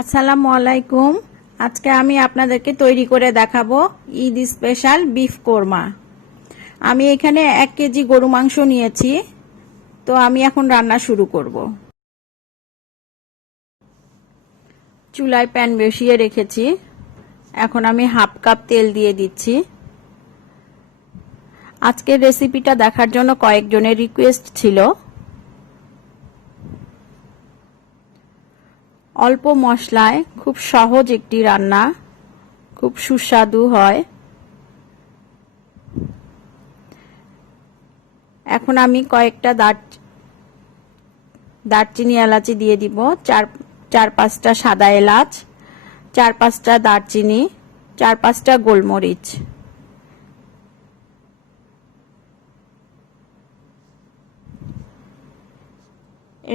আসসালামু আলাইকুম। আজকে আমি আপনাদেরকে তৈরি করে দেখাবো ঈদ স্পেশাল বিফ কোরমা। আমি এখানে 1 কেজি গরু মাংস নিয়েছি, তো আমি এখন রান্না শুরু করব। চুলায় প্যান বসিয়ে রেখেছি, এখন আমি হাফ কাপ তেল দিয়ে দিচ্ছি। আজকের রেসিপিটা দেখার জন্য কয়েকজনের রিকোয়েস্ট ছিল। অল্প মশলায় খুব সহজ একটি রান্না, খুব সুস্বাদু হয়। এখন আমি কয়েকটা দারচিনি এলাচি দিয়ে দিব, চার পাঁচটা সাদা এলাচ, 4-5টা দারচিনি, 4-5টা গোলমরিচ।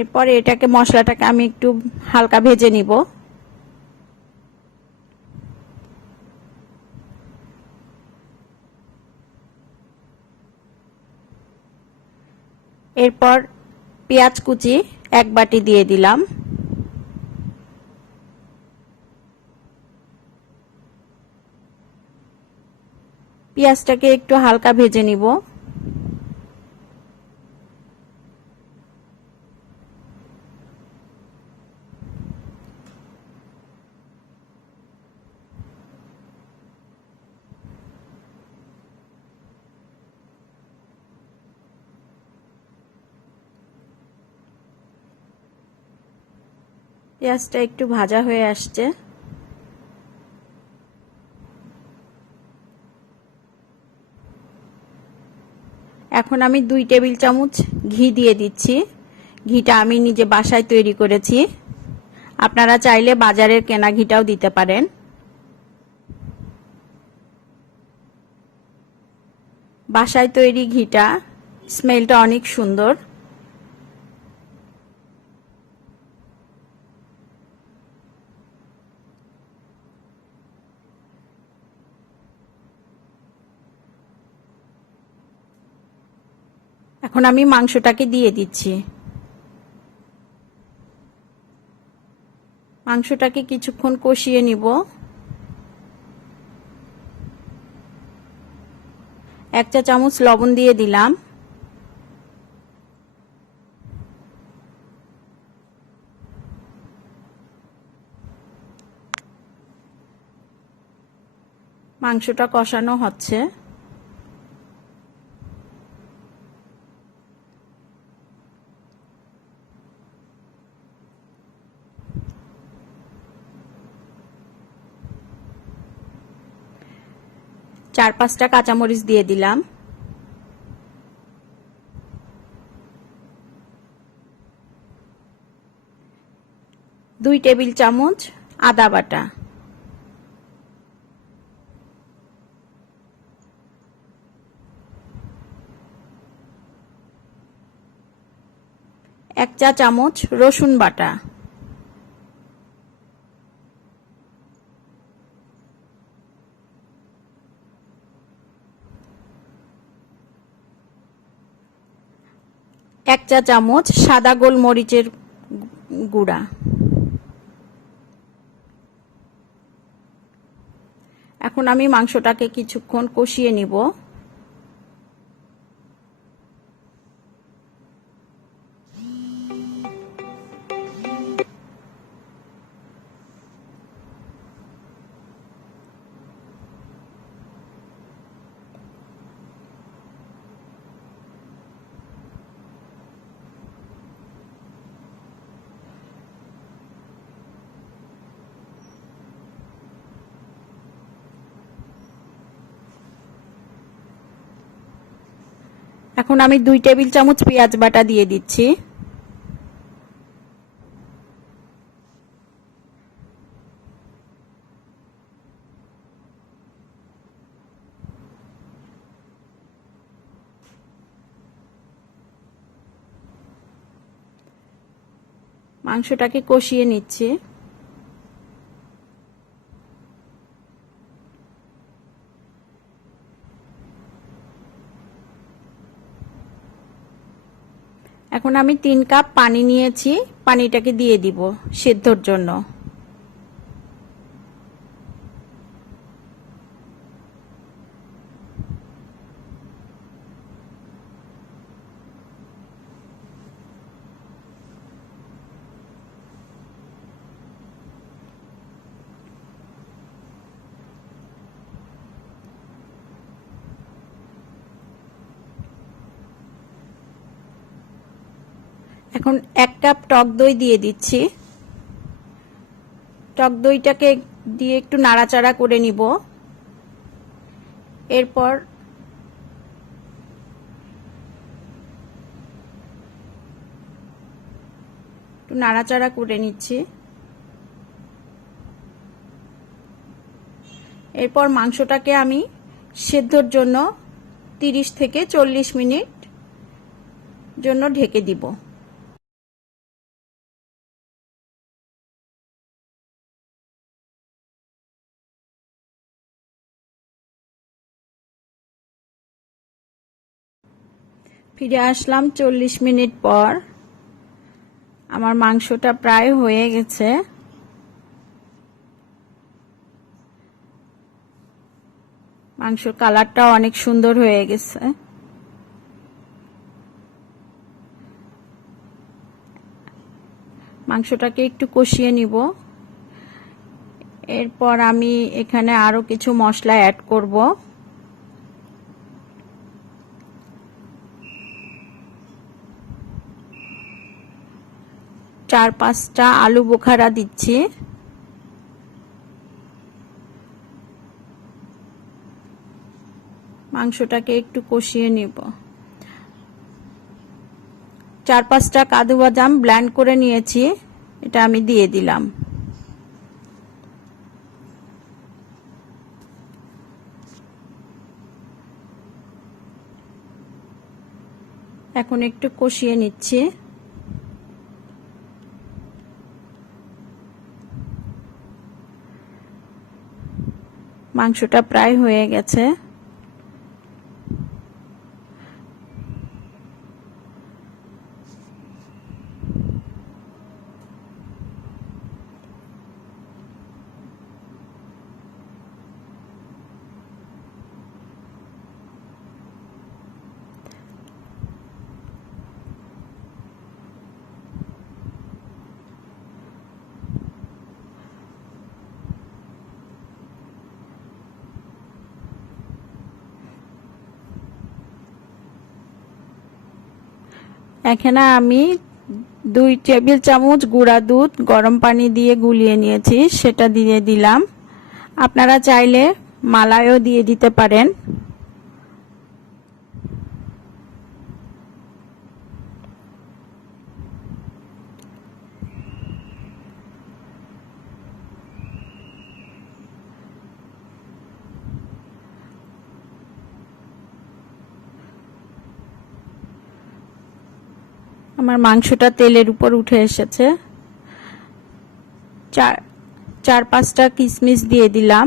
এরপরে মশলাটাকে আমি একটু হালকা ভেজে নিব। এরপর পেঁয়াজ কুচি 1 বাটি দিয়ে দিলাম। পেঁয়াজটাকে একটু হালকা ভেজে নিব। পেঁয়াজটা একটু ভাজা হয়ে আসছে। এখন আমি 2 টেবিল চামচ ঘি দিয়ে দিচ্ছি। ঘিটা আমি নিজে বাসায় তৈরি করেছি, আপনারা চাইলে বাজারের কেনা ঘিটাও দিতে পারেন। বাসায় তৈরি ঘিটা স্মেলটা অনেক সুন্দর। এখন আমি মাংসটাকে দিয়ে দিচ্ছি। মাংসটাকে কিছুক্ষণ কষিয়ে নিব। 1 চা চামচ লবণ দিয়ে দিলাম। মাংসটা কষানো হচ্ছে। চার 5টা কাঁচামরিচ দিয়ে দিলাম। দুই টেবিল চামচ আদা বাটা, এক চা চামচ রসুন বাটা, এক চা চামচ সাদা গোলমরিচের গুঁড়া। এখন আমি মাংসটাকে কিছুক্ষণ কষিয়ে নিব। এখন আমি 2 টেবিল চামচ পেঁয়াজ বাটা দিয়ে দিচ্ছি। মাংসটাকে কষিয়ে নিচ্ছি। এখন আমি 3 কাপ পানি নিয়েছি, পানিটাকে দিয়ে দিব সেদ্ধর জন্য। এখন 1 কাপ টক দই দিয়ে দিচ্ছি। টক দইটাকে দিয়ে একটু নাড়াচাড়া করে নিব। এরপর একটু নাড়াচাড়া করে নিচ্ছি। এরপর মাংসটাকে আমি সেদ্ধর জন্য 30 থেকে 40 মিনিট জন্য ঢেকে দিব। ফিরে আসলাম 40 মিনিট পর। আমার মাংসটা প্রায় হয়ে গেছে। মাংসের কালারটা অনেক সুন্দর হয়ে গেছে। মাংসটাকে একটু কষিয়ে নিব। এরপর আমি এখানে আরো কিছু মশলা অ্যাড করব। চার পাঁচটা আলু বোখারা দিচ্ছি। মাংসটাকে একটু কষিয়ে নিব। 4-5টা কাজু বাদাম ব্লেন্ড করে নিয়েছি, এটা আমি দিয়ে দিলাম। এখন একটু কষিয়ে নিচ্ছি। মাংসটা প্রায় হয়ে গেছে। এখানে আমি 2 টেবিল চামচ গুঁড়া দুধ গরম পানি দিয়ে গুলিয়ে নিয়েছি, সেটা দিয়ে দিলাম। আপনারা চাইলে মালাইও দিয়ে দিতে পারেন। আমার মাংসটা তেলের উপর উঠে এসেছে। 4-5টা কিশমিশ দিয়ে দিলাম,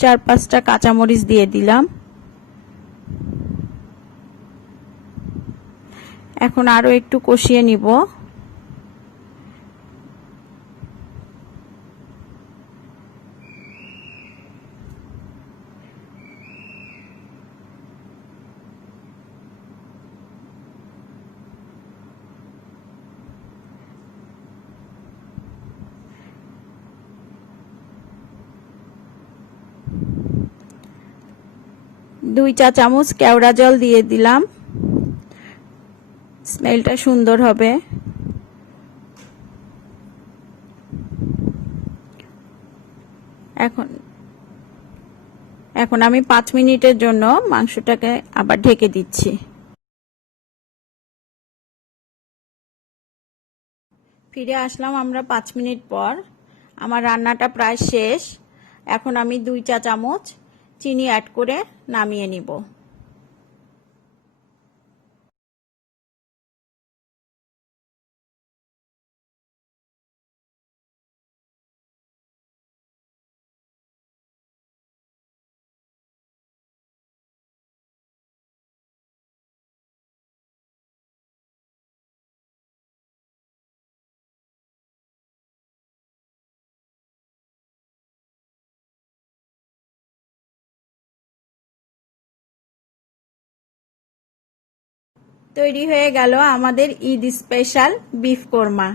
4-5টা কাঁচামরিচ দিয়ে দিলাম। এখন আরো একটু কষিয়ে নিব। দুই চা চামচ কেওড়া জল দিয়ে দিলাম, স্মেলটা সুন্দর হবে। এখন আমি 5 মিনিটের জন্য মাংসটাকে আবার ঢেকে দিচ্ছি। ফিরে আসলাম আমরা 5 মিনিট পর। আমার রান্নাটা প্রায় শেষ। এখন আমি 2 চা চামচ চিনি অ্যাড করে নামিয়ে নিব। তৈরি হয়ে গেল আমাদের ঈদ স্পেশাল বিফ কোরমা।